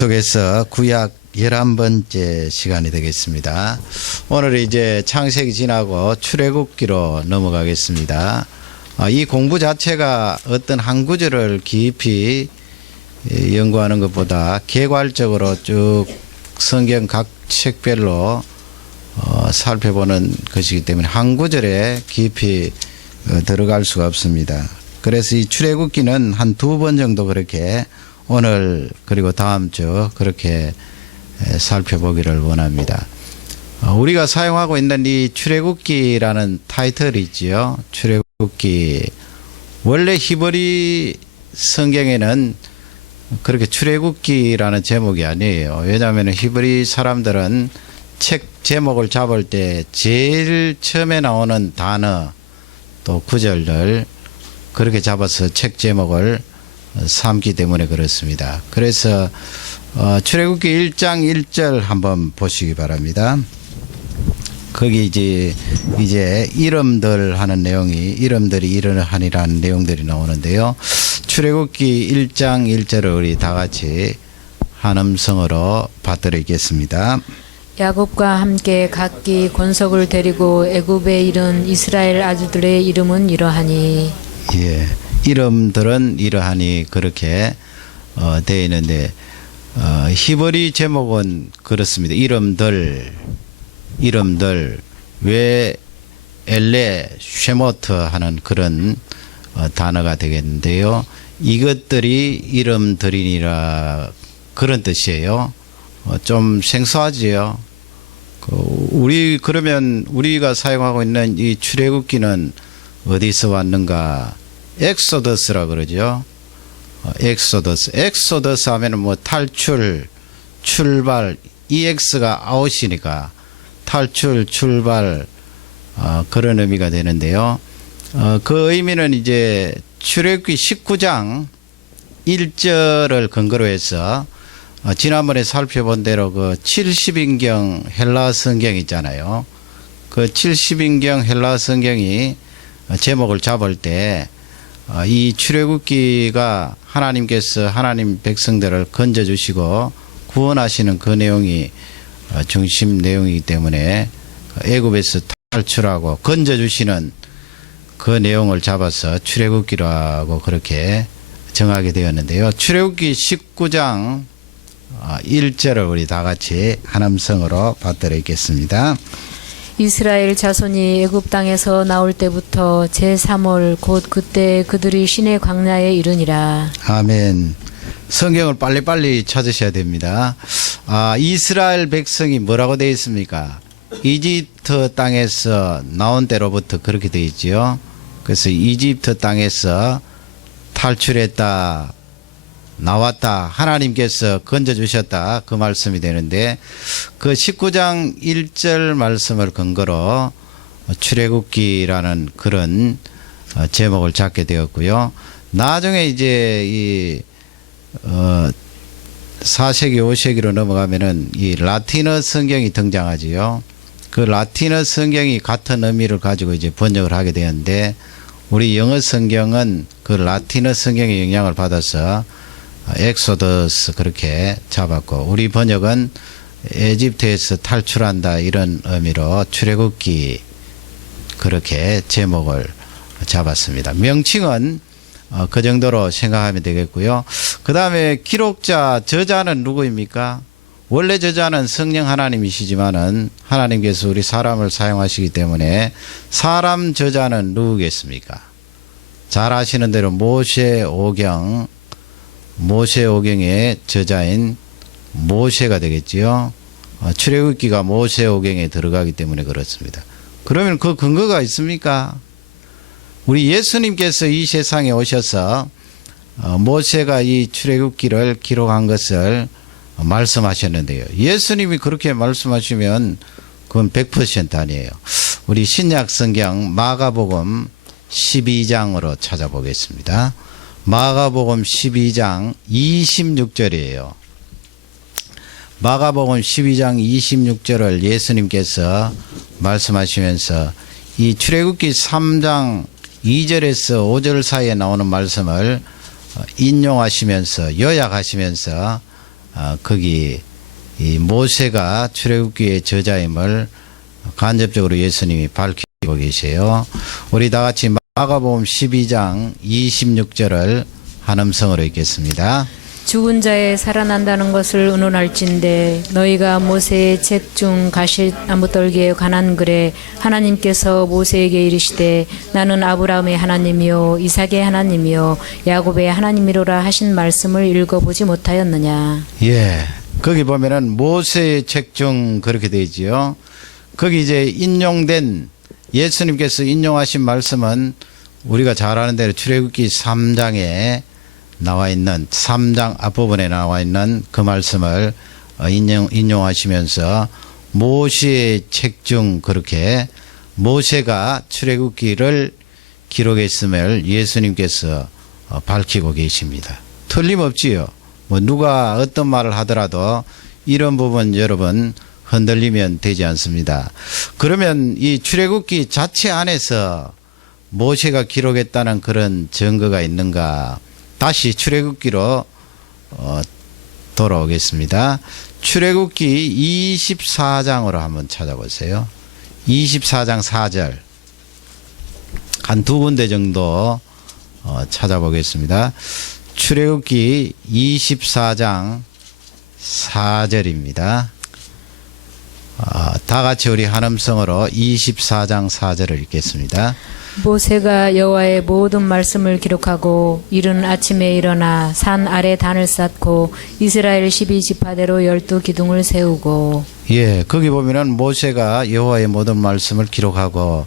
속에서 구약 11번째 시간이 되겠습니다. 오늘 이제 창세기 지나고 출애굽기로 넘어가겠습니다. 이 공부 자체가 어떤 한 구절을 깊이 연구하는 것보다 개괄적으로 쭉 성경 각 책별로 살펴보는 것이기 때문에 한 구절에 깊이 들어갈 수가 없습니다. 그래서 이 출애굽기는 한 2번 정도 그렇게 오늘 그리고 다음 주 그렇게 살펴보기를 원합니다. 우리가 사용하고 있는 이 출애굽기라는 타이틀이 있지요. 출애굽기. 원래 히브리 성경에는 그렇게 출애굽기라는 제목이 아니에요. 왜냐하면 히브리 사람들은 책 제목을 잡을 때 제일 처음에 나오는 단어 또 구절들 그렇게 잡아서 책 제목을 삼기 때문에 그렇습니다. 그래서 출애굽기 1장 1절 한번 보시기 바랍니다. 거기 이제 이름들 하는 내용이 이름들이 이러하니라는 내용들이 나오는데요. 출애굽기 1장 1절을 우리 다 같이 한 음성으로 받들겠습니다. 야곱과 함께 각기 권속을 데리고 애굽에 이른 이스라엘 아주들의 이름은 이러하니. 예. 이름들은 이러하니 그렇게 되어 있는데 히브리 제목은 그렇습니다. 이름들 왜 엘레 쉐모트 하는 그런 단어가 되겠는데요. 이것들이 이름들이니라 그런 뜻이에요. 좀 생소하지요. 그러면 우리가 사용하고 있는 이 출애굽기는 어디서 왔는가? 엑소더스라 그러죠. 엑소더스 하면은 뭐 탈출, 출발, EX가 아웃이니까 탈출, 출발, 그런 의미가 되는데요. 그 의미는 이제 출애굽기 19장 1절을 근거로 해서 지난번에 살펴본 대로 그 70인경 헬라 성경 있잖아요. 그 70인경 헬라 성경이 제목을 잡을 때 이 출애굽기가 하나님께서 하나님 백성들을 건져주시고 구원하시는 그 내용이 중심 내용이기 때문에 애굽에서 탈출하고 건져주시는 그 내용을 잡아서 출애굽기라고 그렇게 정하게 되었는데요. 출애굽기 19장 1절을 우리 다 같이 한 음성으로 받들어 있겠습니다. 이스라엘 자손이 애굽 땅에서 나올 때부터 제3월 곧 그때 그들이 시내 광야에 이르니라. 아멘. 성경을 빨리빨리 찾으셔야 됩니다. 이스라엘 백성이 뭐라고 되어 있습니까? 이집트 땅에서 나온 때로부터 그렇게 되어 있지요. 그래서 이집트 땅에서 탈출했다, 나왔다, 하나님께서 건져주셨다, 그 말씀이 되는데 그 19장 1절 말씀을 근거로 출애굽기라는 그런 제목을 잡게 되었고요. 나중에 이제 이 4세기 5세기로 넘어가면은 이 라틴어 성경이 등장하지요. 그 라틴어 성경이 같은 의미를 가지고 이제 번역을 하게 되었는데 우리 영어 성경은 그 라틴어 성경의 영향을 받아서 엑소더스 그렇게 잡았고 우리 번역은 에집트에서 탈출한다 이런 의미로 출애굽기 그렇게 제목을 잡았습니다. 명칭은 그 정도로 생각하면 되겠고요. 그 다음에 기록자 저자는 누구입니까? 원래 저자는 성령 하나님이시지만은 하나님께서 우리 사람을 사용하시기 때문에 사람 저자는 누구겠습니까? 잘 아시는 대로 모세오경의 저자인 모세가 되겠지요. 출애굽기가 모세오경에 들어가기 때문에 그렇습니다. 그러면 그 근거가 있습니까? 우리 예수님께서 이 세상에 오셔서 모세가 이 출애굽기를 기록한 것을 말씀하셨는데요. 예수님이 그렇게 말씀하시면 그건 100% 아니에요. 우리 신약 성경 마가복음 12장으로 찾아보겠습니다. 마가복음 12장 26절이에요. 마가복음 12장 26절을 예수님께서 말씀하시면서 이 출애굽기 3장 2절에서 5절 사이에 나오는 말씀을 인용하시면서 요약하시면서 거기 이 모세가 출애굽기의 저자임을 간접적으로 예수님이 밝히고 계세요. 우리 다 같이 마가복음 12장 26절을 한 음성으로 읽겠습니다. 죽은 자의 살아난다는 것을 의논할진대 너희가 모세의 책 중 가시나무 떨기에 관한 글에 하나님께서 모세에게 이르시되 나는 아브라함의 하나님이요 이삭의 하나님이요 야곱의 하나님이로라 하신 말씀을 읽어보지 못하였느냐. 예, 거기 보면은 모세의 책 중 그렇게 되지요. 거기 이제 인용된 예수님께서 인용하신 말씀은 우리가 잘 아는 대로 출애굽기 3장에 나와 있는 3장 앞부분에 나와 있는 그 말씀을 인용하시면서 모세의 책 중 그렇게 모세가 출애굽기를 기록했음을 예수님께서 밝히고 계십니다. 틀림없지요. 뭐 누가 어떤 말을 하더라도 이런 부분 여러분 흔들리면 되지 않습니다. 그러면 이 출애굽기 자체 안에서 모세가 기록했다는 그런 증거가 있는가? 다시 출애굽기로 돌아오겠습니다. 출애굽기 24장으로 한번 찾아보세요. 24장 4절 한 두 군데 정도 찾아보겠습니다. 출애굽기 24장 4절입니다. 다 같이 우리 한 음성으로 24장 4절을 읽겠습니다. 모세가 여호와의 모든 말씀을 기록하고 이른 아침에 일어나 산 아래 단을 쌓고 이스라엘 12지파대로 12기둥을 세우고. 예, 거기 보면은 모세가 여호와의 모든 말씀을 기록하고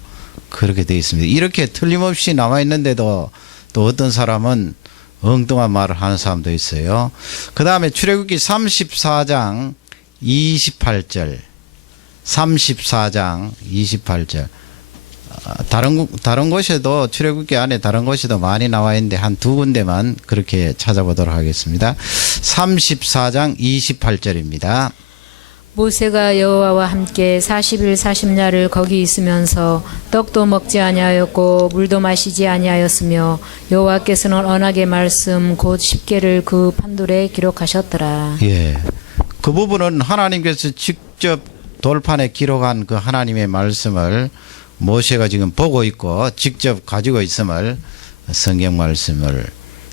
그렇게 되어 있습니다. 이렇게 틀림없이 남아 있는데도 또 어떤 사람은 엉뚱한 말을 하는 사람도 있어요. 그 다음에 출애굽기 34장 28절 34장 28절 다른 곳에도 출애굽기 안에 다른 곳에도 많이 나와 있는데 한 두 군데만 그렇게 찾아보도록 하겠습니다. 34장 28절입니다. 모세가 여호와와 함께 40일 40야를 거기 있으면서 떡도 먹지 아니하였고 물도 마시지 아니하였으며 여호와께서는 언약의 말씀 곧 십계를 그 판돌에 기록하셨더라. 예, 그 부분은 하나님께서 직접 돌판에 기록한 그 하나님의 말씀을 모세가 지금 보고 있고 직접 가지고 있음을 성경 말씀을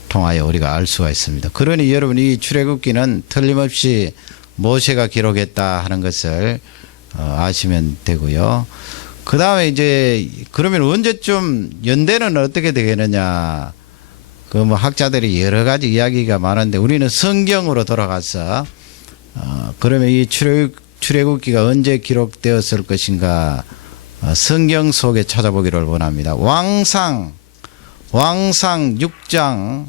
통하여 우리가 알 수가 있습니다. 그러니 여러분 이 출애굽기는 틀림없이 모세가 기록했다 하는 것을 아시면 되고요. 그 다음에 이제 그러면 언제쯤 연대는 어떻게 되겠느냐. 그 뭐 학자들이 여러 가지 이야기가 많은데 우리는 성경으로 돌아가서 그러면 이 출애굽기가 언제 기록되었을 것인가 성경 속에 찾아보기를 원합니다. 왕상 6장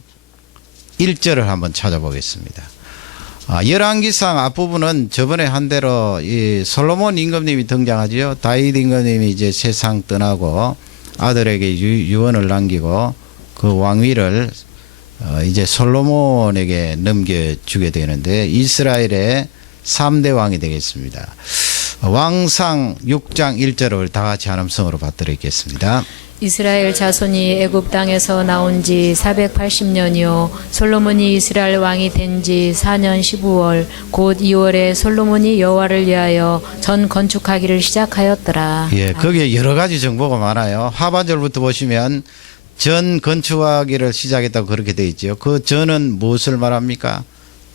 1절을 한번 찾아보겠습니다. 열왕기상 앞부분은 저번에 한 대로 이 솔로몬 임금님이 등장하지요. 다윗 임금님이 이제 세상 떠나고 아들에게 유언을 남기고 그 왕위를 이제 솔로몬에게 넘겨주게 되는데 이스라엘의 3대 왕이 되겠습니다. 왕상 6장 1절을 다 같이 한 음성으로 받들겠습니다. 이스라엘 자손이 애굽 땅에서 나온 지 480년이요 솔로몬이 이스라엘 왕이 된 지 4년 15월 곧 2월에 솔로몬이 여호와를 위하여 전 건축하기를 시작하였더라. 예, 거기에 여러 가지 정보가 많아요. 하반절부터 보시면 전 건축하기를 시작했다고 그렇게 되어 있죠. 그 전은 무엇을 말합니까?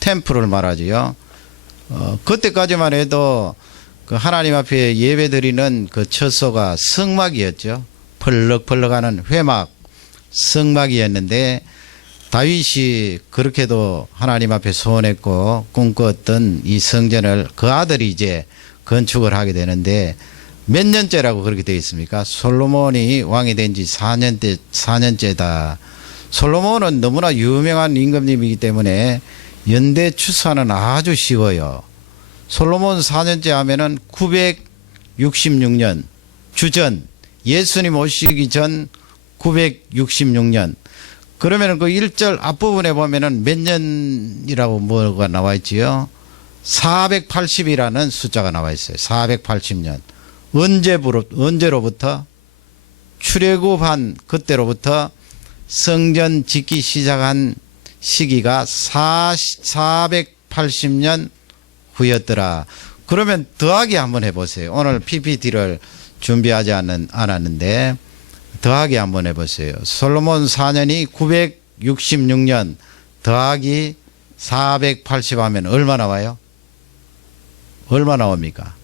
템플을 말하지요. 그때까지만 해도 그 하나님 앞에 예배드리는 그 처소가 성막이었죠. 펄럭펄럭하는 회막 성막이었는데 다윗이 그렇게도 하나님 앞에 소원했고 꿈꿨던 이 성전을 그 아들이 이제 건축을 하게 되는데 몇 년째라고 그렇게 되어 있습니까? 솔로몬이 왕이 된 지 4년째다. 솔로몬은 너무나 유명한 임금님이기 때문에 연대 추수하는 아주 쉬워요. 솔로몬 4년째 하면은 966년 주전 예수님 오시기 전 966년. 그러면은 그 1절 앞부분에 보면은 몇 년이라고 뭐가 나와 있지요? 480이라는 숫자가 나와 있어요. 480년. 언제로부터? 출애굽한 그때로부터 성전 짓기 시작한 시기가 480 480년 후였더라. 그러면 더하기 한번 해보세요. 오늘 PPT를 준비하지 않았는데 더하기 한번 해보세요. 솔로몬 4년이 966년 더하기 480 하면 얼마 나와요? 얼마 나옵니까?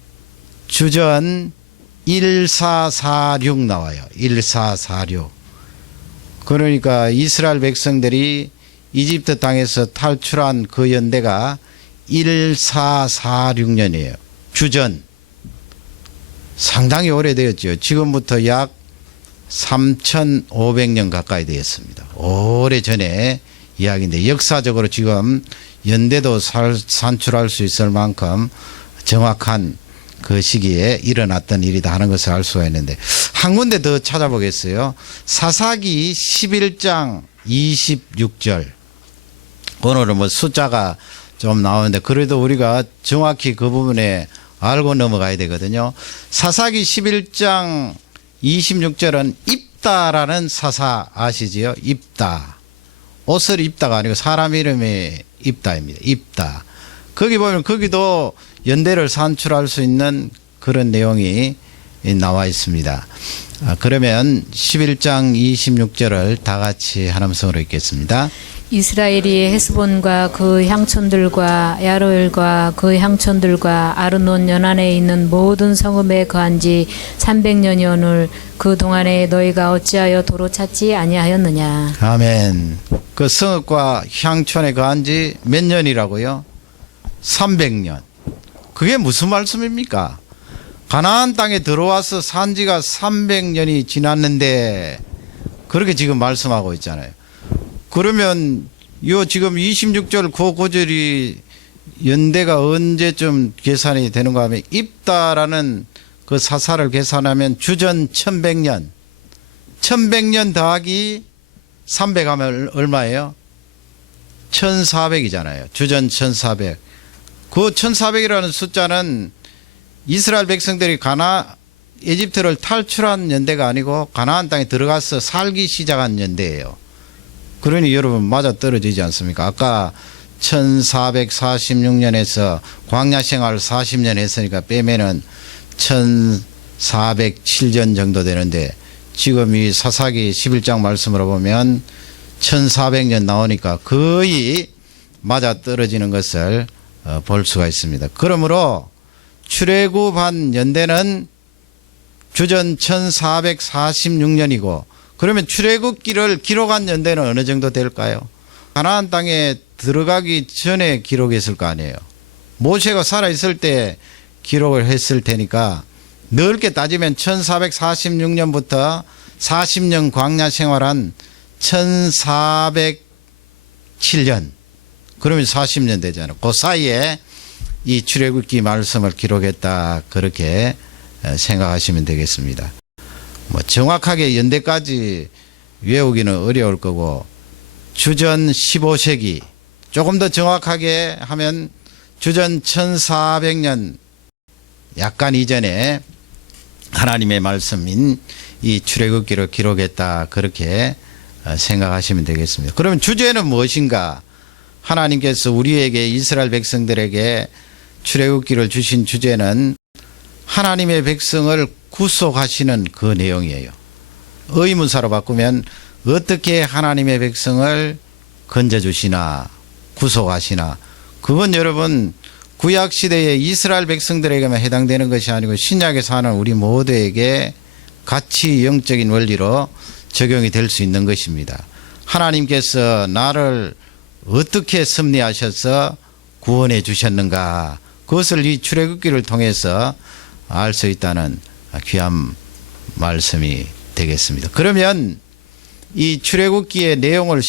주전 1446 나와요. 1446. 그러니까 이스라엘 백성들이 이집트 땅에서 탈출한 그 연대가 1446년이에요. 주전. 상당히 오래되었죠. 지금부터 약 3500년 가까이 되었습니다. 오래전에 이야기인데 역사적으로 지금 연대도 산출할 수 있을 만큼 정확한 그 시기에 일어났던 일이다 하는 것을 알 수가 있는데 한 군데 더 찾아보겠어요. 사사기 11장 26절. 오늘은 뭐 숫자가 좀 나오는데 그래도 우리가 정확히 그 부분에 알고 넘어가야 되거든요. 사사기 11장 26절은 입다라는 사사 아시지요? 입다. 옷을 입다가 아니고 사람 이름이 입다입니다. 입다. 거기 보면 거기도 연대를 산출할 수 있는 그런 내용이 나와 있습니다. 그러면 11장 26절을 다 같이 한 음성으로 읽겠습니다. 이스라엘이 헤스본과 그 향촌들과 야로엘과 그 향촌들과 아르논 연안에 있는 모든 성읍에 거한 지 300년이오늘 그 동안에 너희가 어찌하여 도로 찾지 아니하였느냐. 아멘. 그 성읍과 향촌에 거한 지 몇 년이라고요? 300년. 그게 무슨 말씀입니까? 가나안 땅에 들어와서 산 지가 300년이 지났는데 그렇게 지금 말씀하고 있잖아요. 그러면 요 지금 26절 그 구절이 연대가 언제쯤 계산이 되는가 하면 입다라는 그 사사를 계산하면 주전 1100년 1100년 더하기 300 하면 얼마예요? 1400이잖아요. 주전 1400. 그 1400이라는 숫자는 이스라엘 백성들이 에집트를 탈출한 연대가 아니고 가나안 땅에 들어가서 살기 시작한 연대예요. 그러니 여러분 맞아 떨어지지 않습니까? 아까 1446년에서 광야 생활 40년 했으니까 빼면은 1407년 정도 되는데 지금 이 사사기 11장 말씀으로 보면 1400년 나오니까 거의 맞아 떨어지는 것을 볼 수가 있습니다. 그러므로 출애굽한 연대는 주전 1446년이고 그러면 출애굽기를 기록한 연대는 어느 정도 될까요? 가나안 땅에 들어가기 전에 기록했을 거 아니에요. 모세가 살아있을 때 기록을 했을 테니까 넓게 따지면 1446년부터 40년 광야 생활한 1407년 그러면 40년 되잖아요. 그 사이에 이 출애굽기 말씀을 기록했다 그렇게 생각하시면 되겠습니다. 뭐 정확하게 연대까지 외우기는 어려울 거고 주전 15세기 조금 더 정확하게 하면 주전 1400년 약간 이전에 하나님의 말씀인 이 출애굽기를 기록했다 그렇게 생각하시면 되겠습니다. 그러면 주제는 무엇인가? 하나님께서 우리에게 이스라엘 백성들에게 출애굽기를 주신 주제는 하나님의 백성을 구속하시는 그 내용이에요. 의문사로 바꾸면 어떻게 하나님의 백성을 건져주시나 구속하시나 그건 여러분 구약시대의 이스라엘 백성들에게만 해당되는 것이 아니고 신약에 사는 우리 모두에게 같이 영적인 원리로 적용이 될 수 있는 것입니다. 하나님께서 나를 어떻게 섭리하셔서 구원해 주셨는가 그것을 이 출애굽기를 통해서 알 수 있다는 귀한 말씀이 되겠습니다. 그러면 이 출애굽기의 내용을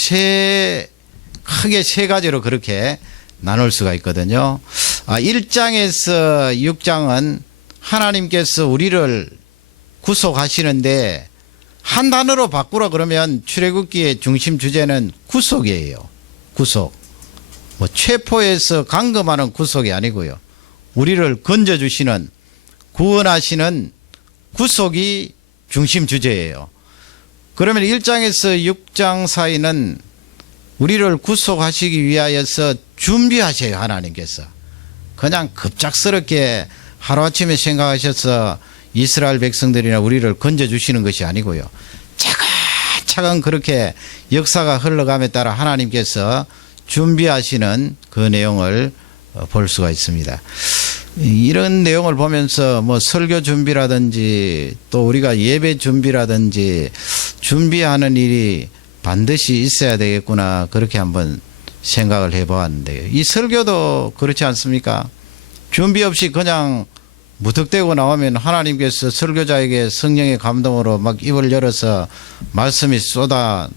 크게 세 가지로 그렇게 나눌 수가 있거든요. 1장에서 6장은 하나님께서 우리를 구속하시는데 한 단어로 바꾸라 그러면 출애굽기의 중심 주제는 구속이에요. 구속. 뭐 체포해서 감금하는 구속이 아니고요. 우리를 건져주시는 구원하시는 구속이 중심 주제예요. 그러면 1장에서 6장 사이는 우리를 구속하시기 위하여서 준비하셔요. 하나님께서. 그냥 급작스럽게 하루아침에 생각하셔서 이스라엘 백성들이나 우리를 건져주시는 것이 아니고요. 차근차근 그렇게 역사가 흘러감에 따라 하나님께서 준비하시는 그 내용을 볼 수가 있습니다. 이런 내용을 보면서 뭐 설교 준비라든지 또 우리가 예배 준비라든지 준비하는 일이 반드시 있어야 되겠구나, 그렇게 한번 생각을 해보았는데요. 이 설교도 그렇지 않습니까? 준비 없이 그냥 무턱대고 나오면 하나님께서 설교자에게 성령의 감동으로 막 입을 열어서 말씀이 쏟아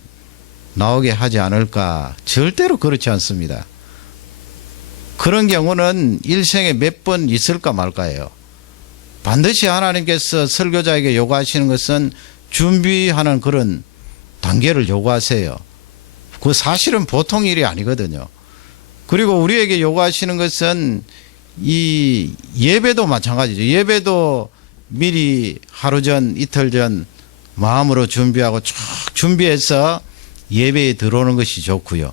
나오게 하지 않을까? 절대로 그렇지 않습니다. 그런 경우는 일생에 몇 번 있을까 말까예요. 반드시 하나님께서 설교자에게 요구하시는 것은 준비하는 그런 단계를 요구하세요. 그 사실은 보통 일이 아니거든요. 그리고 우리에게 요구하시는 것은 이 예배도 마찬가지죠. 예배도 미리 하루 전, 이틀 전 마음으로 준비하고 쭉 준비해서 예배에 들어오는 것이 좋고요.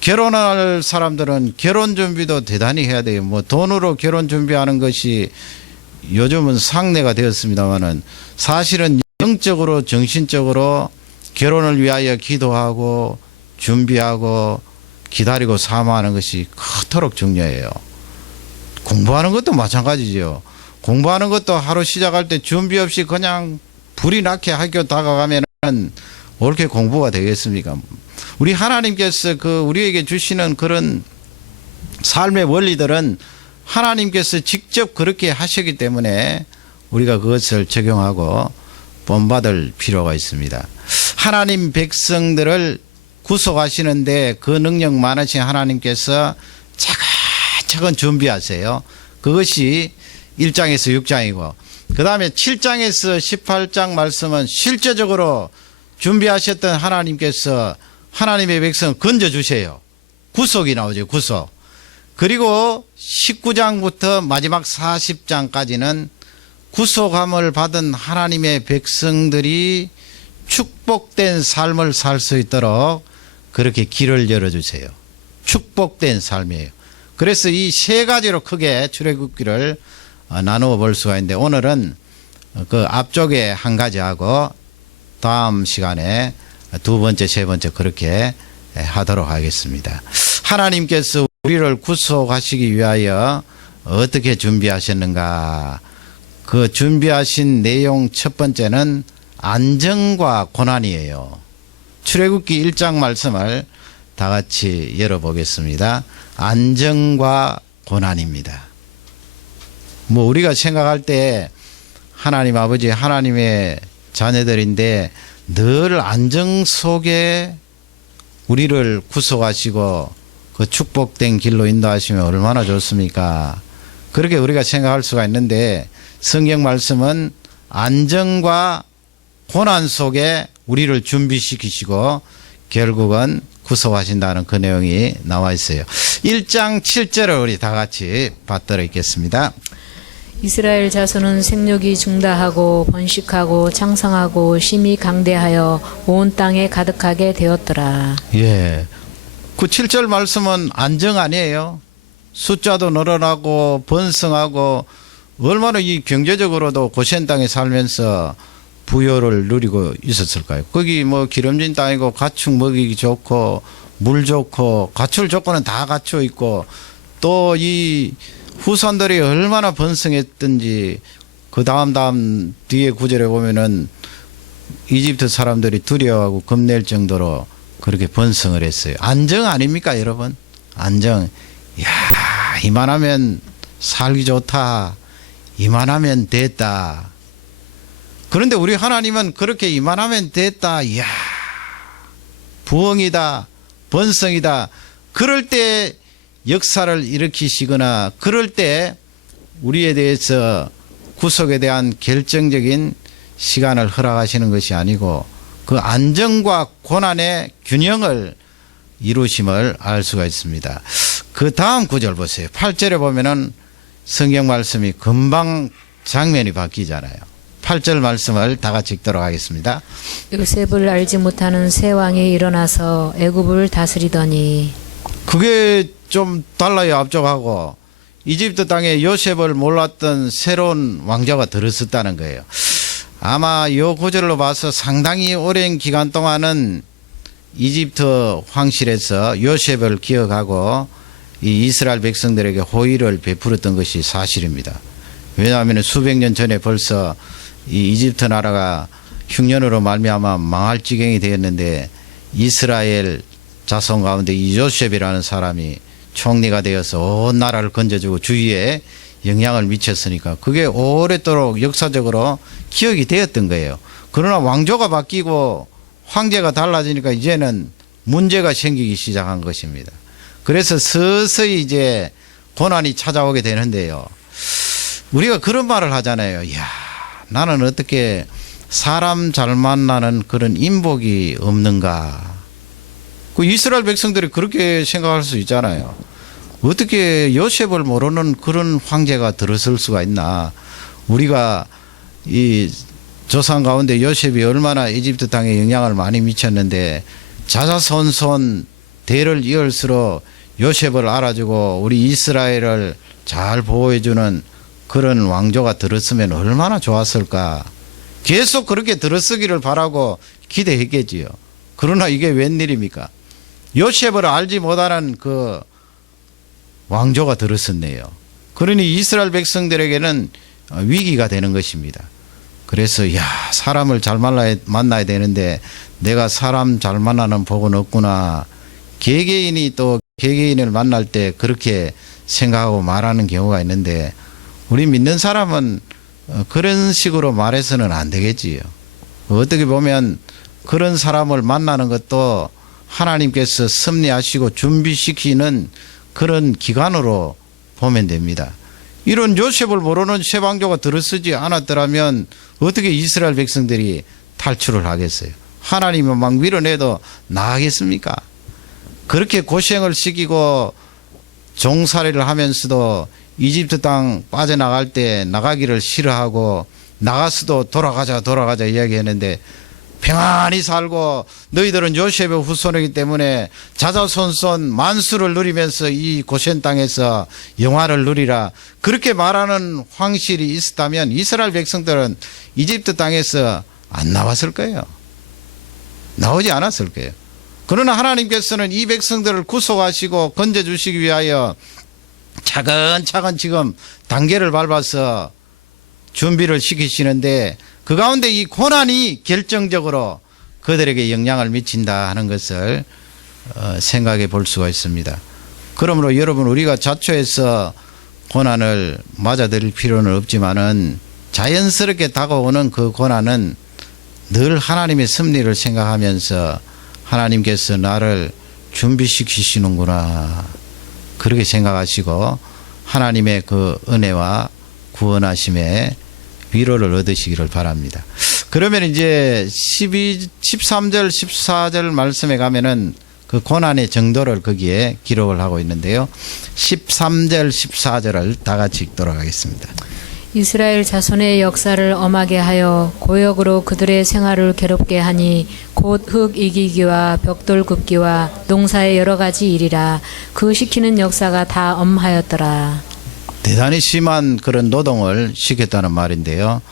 결혼할 사람들은 결혼 준비도 대단히 해야 돼요. 뭐 돈으로 결혼 준비하는 것이 요즘은 상례가 되었습니다만은 사실은 영적으로 정신적으로 결혼을 위하여 기도하고 준비하고 기다리고 사모하는 것이 그토록 중요해요. 공부하는 것도 마찬가지죠. 공부하는 것도 하루 시작할 때 준비 없이 그냥 불이 나게 학교 다가가면은 옳게 공부가 되겠습니까? 우리 하나님께서 우리에게 주시는 그런 삶의 원리들은 하나님께서 직접 그렇게 하시기 때문에 우리가 그것을 적용하고 본받을 필요가 있습니다. 하나님 백성들을 구속하시는데 그 능력 많으신 하나님께서 차근차근 준비하세요. 그것이 1장에서 6장이고 그 다음에 7장에서 18장 말씀은 실제적으로 준비하셨던 하나님께서 하나님의 백성을 건져주세요. 구속이 나오죠. 구속. 그리고 19장부터 마지막 40장까지는 구속함을 받은 하나님의 백성들이 축복된 삶을 살 수 있도록 그렇게 길을 열어주세요. 축복된 삶이에요. 그래서 이 세 가지로 크게 출애굽기를 나누어 볼 수가 있는데 오늘은 그 앞쪽에 한 가지 하고 다음 시간에 두 번째, 세 번째 그렇게 하도록 하겠습니다. 하나님께서 우리를 구속하시기 위하여 어떻게 준비하셨는가? 그 준비하신 내용 첫 번째는 안정과 고난이에요. 출애굽기 1장 말씀을 다 같이 열어보겠습니다. 안정과 고난입니다. 뭐 우리가 생각할 때 하나님 아버지, 하나님의 자녀들인데 늘 안정 속에 우리를 구속하시고 그 축복된 길로 인도하시면 얼마나 좋습니까? 그렇게 우리가 생각할 수가 있는데 성경 말씀은 안정과 고난 속에 우리를 준비시키시고 결국은 구속하신다는 그 내용이 나와 있어요. 1장 7절을 우리 다 같이 받들어 있겠습니다. 이스라엘 자손은 생육이 중다하고 번식하고 창성하고 심히 강대하여 온 땅에 가득하게 되었더라. 예. 그 7절 말씀은 안정 아니에요. 숫자도 늘어나고 번성하고 얼마나 이 경제적으로도 고센 땅에 살면서 부여를 누리고 있었을까요? 거기 뭐 기름진 땅이고 가축 먹이기 좋고 물 좋고 갖출 조건은 다 갖춰 있고 또 이 후손들이 얼마나 번성했든지 그 다음 뒤에 구절에 보면은 이집트 사람들이 두려워하고 겁낼 정도로 그렇게 번성을 했어요. 안정 아닙니까 여러분? 안정. 이야, 이만하면 살기 좋다. 이만하면 됐다. 그런데 우리 하나님은 그렇게 이만하면 됐다. 이야, 부흥이다. 번성이다. 그럴 때 역사를 일으키시거나 그럴 때 우리에 대해서 구속에 대한 결정적인 시간을 허락하시는 것이 아니고 그 안정과 고난의 균형을 이루심을 알 수가 있습니다. 그 다음 구절 보세요. 8절에 보면은 성경 말씀이 금방 장면이 바뀌잖아요. 8절 말씀을 다 같이 읽도록 하겠습니다. 요셉을 알지 못하는 새 왕이 일어나서 애굽을 다스리더니. 그게 좀 달라요. 앞쪽하고 이집트 땅에 요셉을 몰랐던 새로운 왕자가 들었었다는 거예요. 아마 이 구절로 봐서 상당히 오랜 기간 동안은 이집트 황실에서 요셉을 기억하고 이 이스라엘 백성들에게 호의를 베풀었던 것이 사실입니다. 왜냐하면 수백 년 전에 벌써 이 이집트 나라가 흉년으로 말미암아 망할 지경이 되었는데 이스라엘 자손 가운데 이 요셉이라는 사람이 총리가 되어서 온 나라를 건져주고 주위에 영향을 미쳤으니까 그게 오랫도록 역사적으로 기억이 되었던 거예요. 그러나 왕조가 바뀌고 황제가 달라지니까 이제는 문제가 생기기 시작한 것입니다. 그래서 서서히 이제 고난이 찾아오게 되는데요. 우리가 그런 말을 하잖아요. 야, 나는 어떻게 사람 잘 만나는 그런 인복이 없는가. 그 이스라엘 백성들이 그렇게 생각할 수 있잖아요. 어떻게 요셉을 모르는 그런 황제가 들어설 수가 있나. 우리가 이 조상 가운데 요셉이 얼마나 이집트 땅에 영향을 많이 미쳤는데 자자손손 대를 이을수록 요셉을 알아주고 우리 이스라엘을 잘 보호해주는 그런 왕조가 들었으면 얼마나 좋았을까. 계속 그렇게 들었으기를 바라고 기대했겠지요. 그러나 이게 웬일입니까? 요셉을 알지 못하는 그 왕조가 들었었네요. 그러니 이스라엘 백성들에게는 위기가 되는 것입니다. 그래서 야, 사람을 잘 만나야 되는데 내가 사람 잘 만나는 복은 없구나. 개개인이 또 개개인을 만날 때 그렇게 생각하고 말하는 경우가 있는데 우리 믿는 사람은 그런 식으로 말해서는 안 되겠지요. 어떻게 보면 그런 사람을 만나는 것도 하나님께서 섭리하시고 준비시키는 그런 기간으로 보면 됩니다. 이런 요셉을 모르는 새 왕조가 들어서지 않았더라면 어떻게 이스라엘 백성들이 탈출을 하겠어요? 하나님은 막 밀어내도 나가겠습니까? 그렇게 고생을 시키고 종살이를 하면서도 이집트 땅 빠져나갈 때 나가기를 싫어하고 나갔어도 돌아가자 이야기했는데 평안히 살고 너희들은 요셉의 후손이기 때문에 자자손손 만수를 누리면서 이 고센 땅에서 영화를 누리라. 그렇게 말하는 황실이 있었다면 이스라엘 백성들은 이집트 땅에서 안 나왔을 거예요. 나오지 않았을 거예요. 그러나 하나님께서는 이 백성들을 구속하시고 건져주시기 위하여 차근차근 지금 단계를 밟아서 준비를 시키시는데 그 가운데 이 고난이 결정적으로 그들에게 영향을 미친다 하는 것을 생각해 볼 수가 있습니다. 그러므로 여러분 우리가 자초해서 고난을 맞아들일 필요는 없지만은 자연스럽게 다가오는 그 고난은 늘 하나님의 섭리를 생각하면서 하나님께서 나를 준비시키시는구나 그렇게 생각하시고 하나님의 그 은혜와 구원하심에 위로를 얻으시기를 바랍니다. 그러면 이제 13절 14절 말씀에 가면은 그 고난의 정도를 거기에 기록을 하고 있는데요. 13절 14절을 다 같이 읽도록 하겠습니다. 이스라엘 자손의 역사를 엄하게 하여 고역으로 그들의 생활을 괴롭게 하니 곧 흙 이기기와 벽돌 굽기와 농사의 여러 가지 일이라. 그 시키는 역사가 다 엄하였더라. 대단히 심한 그런 노동을 시켰다는 말인데요.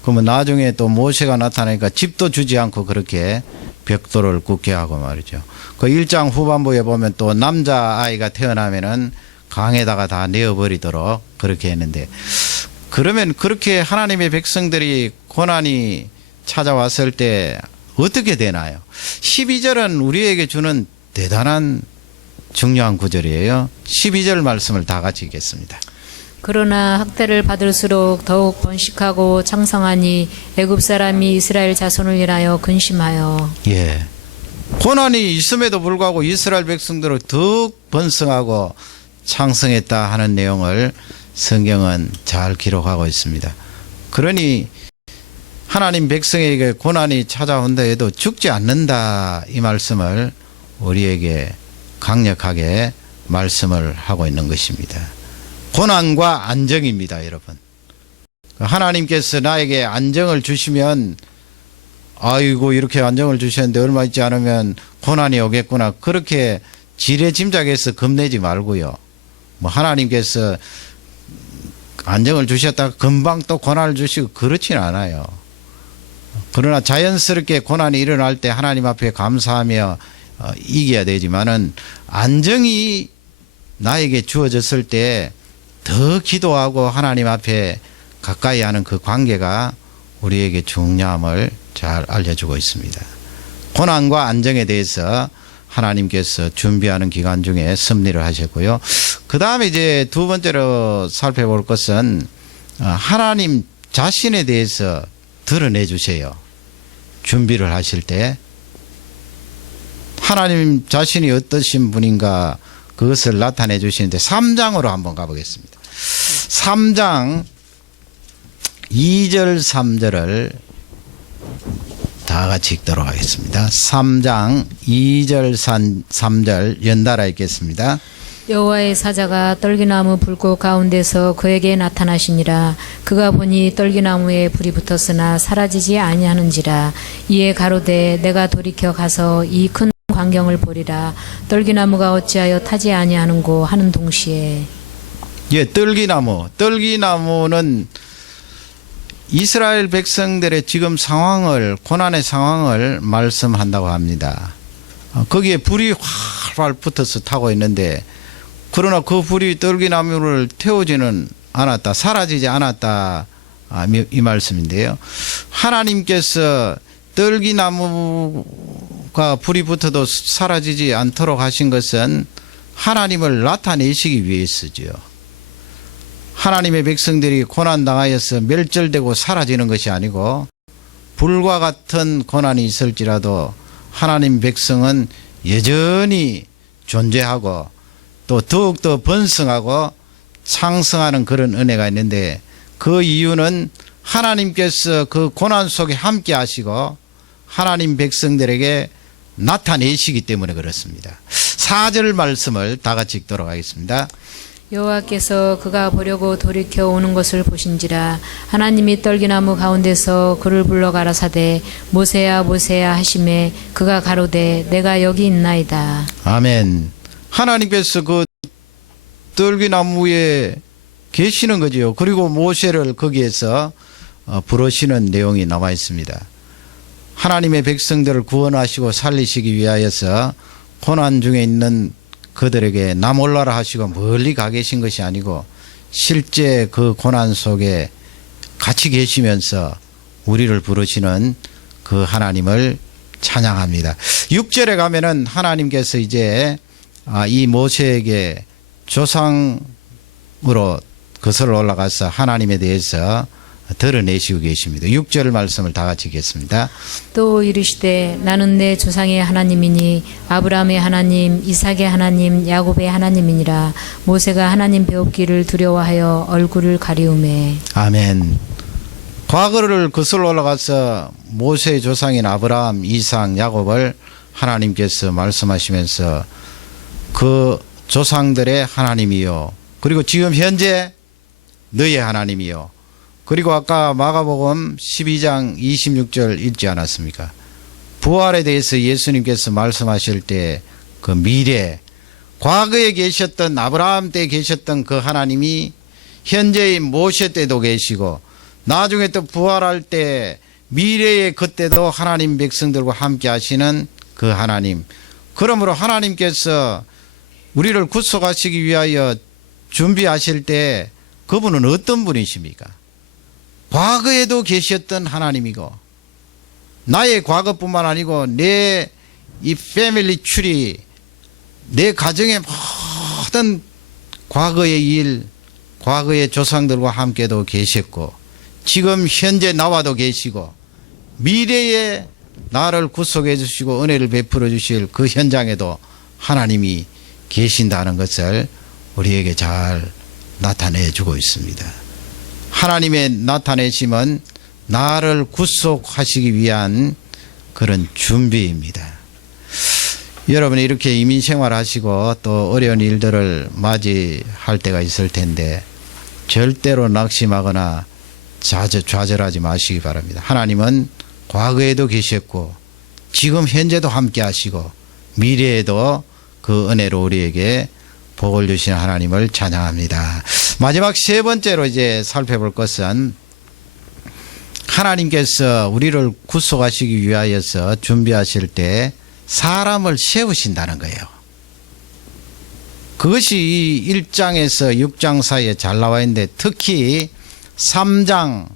그러면 나중에 또 모세가 나타나니까 집도 주지 않고 그렇게 벽돌을 굽게 하고 말이죠. 그 1장 후반부에 보면 또 남자아이가 태어나면은 강에다가 다 내어버리도록 그렇게 했는데 그러면 그렇게 하나님의 백성들이 고난이 찾아왔을 때 어떻게 되나요? 12절은 우리에게 주는 대단한 중요한 구절이에요. 12절 말씀을 다 같이 읽겠습니다. 그러나 학대를 받을수록 더욱 번식하고 창성하니 애굽 사람이 이스라엘 자손을 인하여 근심하여. 예. 고난이 있음에도 불구하고 이스라엘 백성들은 더욱 번성하고 창성했다 하는 내용을 성경은 잘 기록하고 있습니다. 그러니 하나님 백성에게 고난이 찾아온다 해도 죽지 않는다 이 말씀을 우리에게 강력하게 말씀을 하고 있는 것입니다. 고난과 안정입니다, 여러분. 하나님께서 나에게 안정을 주시면 아이고 이렇게 안정을 주셨는데 얼마 있지 않으면 고난이 오겠구나 그렇게 지레짐작해서 겁내지 말고요. 뭐 하나님께서 안정을 주셨다가 금방 또 고난을 주시고 그렇진 않아요. 그러나 자연스럽게 고난이 일어날 때 하나님 앞에 감사하며 이겨야 되지만은 안정이 나에게 주어졌을 때 더 기도하고 하나님 앞에 가까이 하는 그 관계가 우리에게 중요함을 잘 알려주고 있습니다. 고난과 안정에 대해서 하나님께서 준비하는 기간 중에 섭리를 하셨고요. 그 다음에 이제 두 번째로 살펴볼 것은 하나님 자신에 대해서 드러내 주세요. 준비를 하실 때 하나님 자신이 어떠신 분인가 그것을 나타내 주시는데 3장으로 한번 가보겠습니다. 3장 2절 3절을 다 같이 읽도록 하겠습니다. 3장 2절 3절 연달아 읽겠습니다. 여호와의 사자가 떨기나무 불꽃 가운데서 그에게 나타나시니라. 그가 보니 떨기나무에 불이 붙었으나 사라지지 아니하는지라. 이에 가로되 내가 돌이켜 가서 이 큰 광경을 보리라. 떨기나무가 어찌하여 타지 아니하는고 하는 동시에. 예, 떨기나무는 이스라엘 백성들의 지금 상황을 고난의 상황을 말씀한다고 합니다. 거기에 불이 활활 붙어서 타고 있는데 그러나 그 불이 떨기나무를 태우지는 않았다. 사라지지 않았다. 이 말씀인데요. 하나님께서 떨기나무가 불이 붙어도 사라지지 않도록 하신 것은 하나님을 나타내시기 위해서죠. 하나님의 백성들이 고난당하여서 멸절되고 사라지는 것이 아니고 불과 같은 고난이 있을지라도 하나님 백성은 여전히 존재하고 또 더욱더 번성하고 창성하는 그런 은혜가 있는데 그 이유는 하나님께서 그 고난 속에 함께 하시고 하나님 백성들에게 나타내시기 때문에 그렇습니다. 4절 말씀을 다 같이 읽도록 하겠습니다. 여호와께서 그가 보려고 돌이켜 오는 것을 보신지라. 하나님이 떨기나무 가운데서 그를 불러 가라사대 모세야 모세야 하시매 그가 가로되 내가 여기 있나이다. 아멘. 하나님께서 그 떨기나무에 계시는 거지요. 그리고 모세를 거기에서 부르시는 내용이 남아 있습니다. 하나님의 백성들을 구원하시고 살리시기 위하여서 고난 중에 있는 그들에게 나 몰라라 하시고 멀리 가 계신 것이 아니고 실제 그 고난 속에 같이 계시면서 우리를 부르시는 그 하나님을 찬양합니다. 6절에 가면은 하나님께서 이제 이 모세에게 조상으로 거슬러 올라가서 하나님에 대해서 드러내시고 계십니다. 6절 말씀을 다 같이 읽겠습니다. 또 이르시되 나는 내 조상의 하나님이니 아브라함의 하나님 이삭의 하나님 야곱의 하나님이니라. 모세가 하나님 배웁기를 두려워하여 얼굴을 가리우매. 아멘. 과거를 거슬러 올라가서 모세의 조상인 아브라함 이삭 야곱을 하나님께서 말씀하시면서 그 조상들의 하나님이요 그리고 지금 현재 너의 하나님이요 그리고 아까 마가복음 12장 26절 읽지 않았습니까? 부활에 대해서 예수님께서 말씀하실 때 그 미래, 과거에 계셨던 아브라함 때 계셨던 그 하나님이 현재의 모세 때도 계시고 나중에 또 부활할 때 미래의 그때도 하나님 백성들과 함께 하시는 그 하나님. 그러므로 하나님께서 우리를 구속하시기 위하여 준비하실 때 그분은 어떤 분이십니까? 과거에도 계셨던 하나님이고 나의 과거뿐만 아니고 내 이 패밀리 트리 내 가정의 모든 과거의 일 과거의 조상들과 함께도 계셨고 지금 현재 나와도 계시고 미래에 나를 구속해 주시고 은혜를 베풀어 주실 그 현장에도 하나님이 계신다는 것을 우리에게 잘 나타내 주고 있습니다. 하나님의 나타내심은 나를 구속하시기 위한 그런 준비입니다. 여러분이 이렇게 이민 생활하시고 또 어려운 일들을 맞이할 때가 있을 텐데 절대로 낙심하거나 좌절하지 마시기 바랍니다. 하나님은 과거에도 계셨고 지금 현재도 함께 하시고 미래에도 그 은혜로 우리에게 복을 주시는 하나님을 찬양합니다. 마지막 세 번째로 이제 살펴볼 것은 하나님께서 우리를 구속하시기 위하여서 준비하실 때 사람을 세우신다는 거예요. 그것이 이 1장에서 6장 사이에 잘 나와 있는데 특히 3장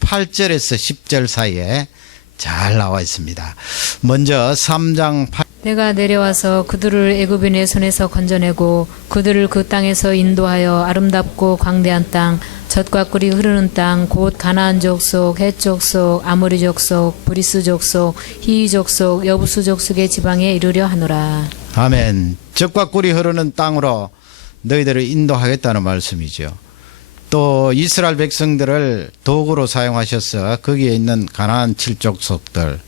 8절에서 10절 사이에 잘 나와 있습니다. 먼저 3장 8. 내가 내려와서 그들을 애굽인의 손에서 건져내고 그들을 그 땅에서 인도하여 아름답고 광대한 땅 젖과 꿀이 흐르는 땅 곧 가나안 족속, 헷 족속, 아모리 족속, 브리스 족속, 히위 족속, 여부수 족속의 지방에 이르려 하노라. 아멘. 젖과 꿀이 흐르는 땅으로 너희들을 인도하겠다는 말씀이죠. 또 이스라엘 백성들을 도구로 사용하셔서 거기에 있는 가나안 7족속들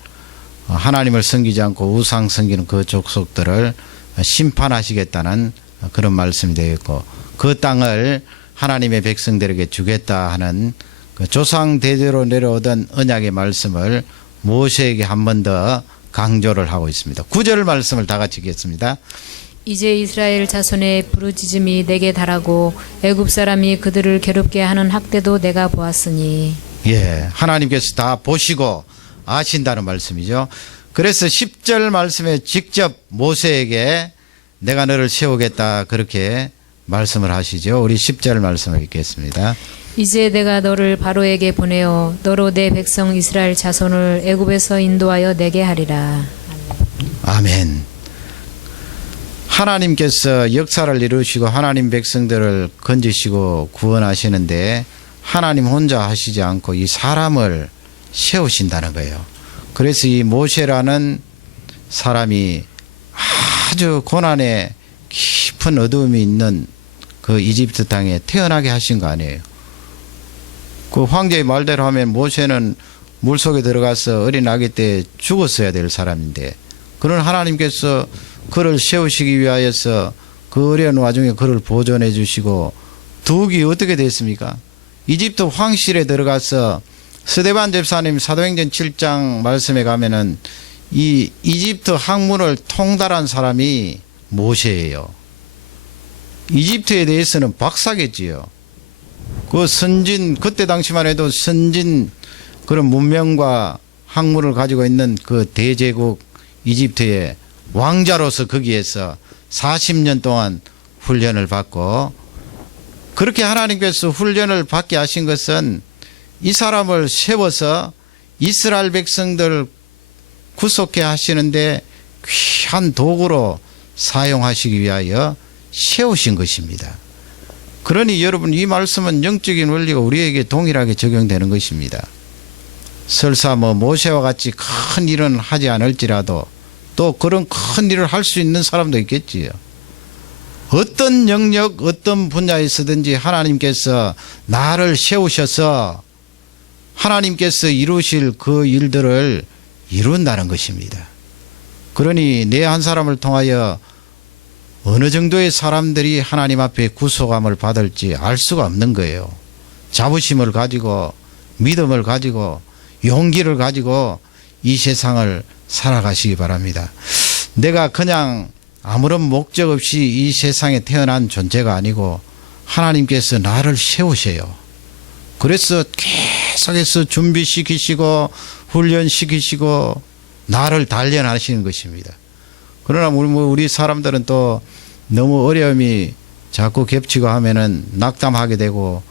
하나님을 섬기지 않고 우상 섬기는 그 족속들을 심판하시겠다는 그런 말씀이 되어 있고 그 땅을 하나님의 백성들에게 주겠다 하는 그 조상 대대로 내려오던 언약의 말씀을 모세에게 한 번 더 강조를 하고 있습니다. 9절 말씀을 다 같이 읽겠습니다. 이제 이스라엘 자손의 부르짖음이 내게 달하고 애굽 사람이 그들을 괴롭게 하는 학대도 내가 보았으니. 예, 하나님께서 다 보시고 아신다는 말씀이죠. 그래서 10절 말씀에 직접 모세에게 내가 너를 세우겠다 그렇게 말씀을 하시죠. 우리 10절 말씀을 읽겠습니다. 이제 내가 너를 바로에게 보내어 너로 내 백성 이스라엘 자손을 애굽에서 인도하여 내게 하리라. 아멘. 하나님께서 역사를 이루시고 하나님 백성들을 건지시고 구원하시는데 하나님 혼자 하시지 않고 이 사람을 세우신다는 거예요. 그래서 이 모세라는 사람이 아주 고난의 깊은 어두움이 있는 그 이집트 땅에 태어나게 하신 거 아니에요. 그 황제의 말대로 하면 모세는 물속에 들어가서 어린 아기 때 죽었어야 될 사람인데 그런 하나님께서 그를 세우시기 위하여서 그 어려운 와중에 그를 보존해 주시고 둑이 어떻게 됐습니까? 이집트 황실에 들어가서 스데반 집사님 사도행전 7장 말씀에 가면은 이 이집트 학문을 통달한 사람이 모세예요. 이집트에 대해서는 박사겠지요. 그 선진 그때 당시만 해도 선진 그런 문명과 학문을 가지고 있는 그 대제국 이집트의 왕자로서 거기에서 40년 동안 훈련을 받고 그렇게 하나님께서 훈련을 받게 하신 것은 이 사람을 세워서 이스라엘 백성들을 구속해 하시는데 귀한 도구로 사용하시기 위하여 세우신 것입니다. 그러니 여러분 이 말씀은 영적인 원리가 우리에게 동일하게 적용되는 것입니다. 설사 모세와 같이 큰 일은 하지 않을지라도 또 그런 큰 일을 할 수 있는 사람도 있겠지요. 어떤 영역 어떤 분야에서든지 하나님께서 나를 세우셔서 하나님께서 이루실 그 일들을 이룬다는 것입니다. 그러니 내 한 사람을 통하여 어느 정도의 사람들이 하나님 앞에 구속함을 받을지 알 수가 없는 거예요. 자부심을 가지고 믿음을 가지고 용기를 가지고 이 세상을 살아가시기 바랍니다. 내가 그냥 아무런 목적 없이 이 세상에 태어난 존재가 아니고 하나님께서 나를 세우셔요. 그래서 계속해서 준비시키시고 훈련시키시고 나를 단련하시는 것입니다. 그러나 우리 사람들은 또 너무 어려움이 자꾸 겹치고 하면은 낙담하게 되고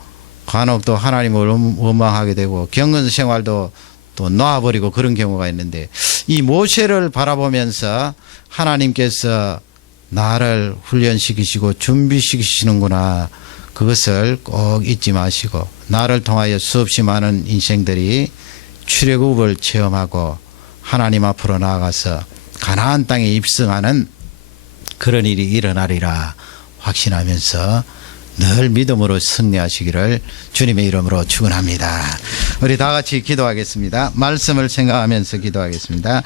간혹 또 하나님을 원망하게 되고 경건 생활도 또 놓아버리고 그런 경우가 있는데 이 모세를 바라보면서 하나님께서 나를 훈련시키시고 준비시키시는구나 그것을 꼭 잊지 마시고 나를 통하여 수없이 많은 인생들이 출애굽을 체험하고 하나님 앞으로 나아가서 가나안 땅에 입성하는 그런 일이 일어나리라 확신하면서 늘 믿음으로 승리하시기를 주님의 이름으로 축원합니다. 우리 다 같이 기도하겠습니다. 말씀을 생각하면서 기도하겠습니다.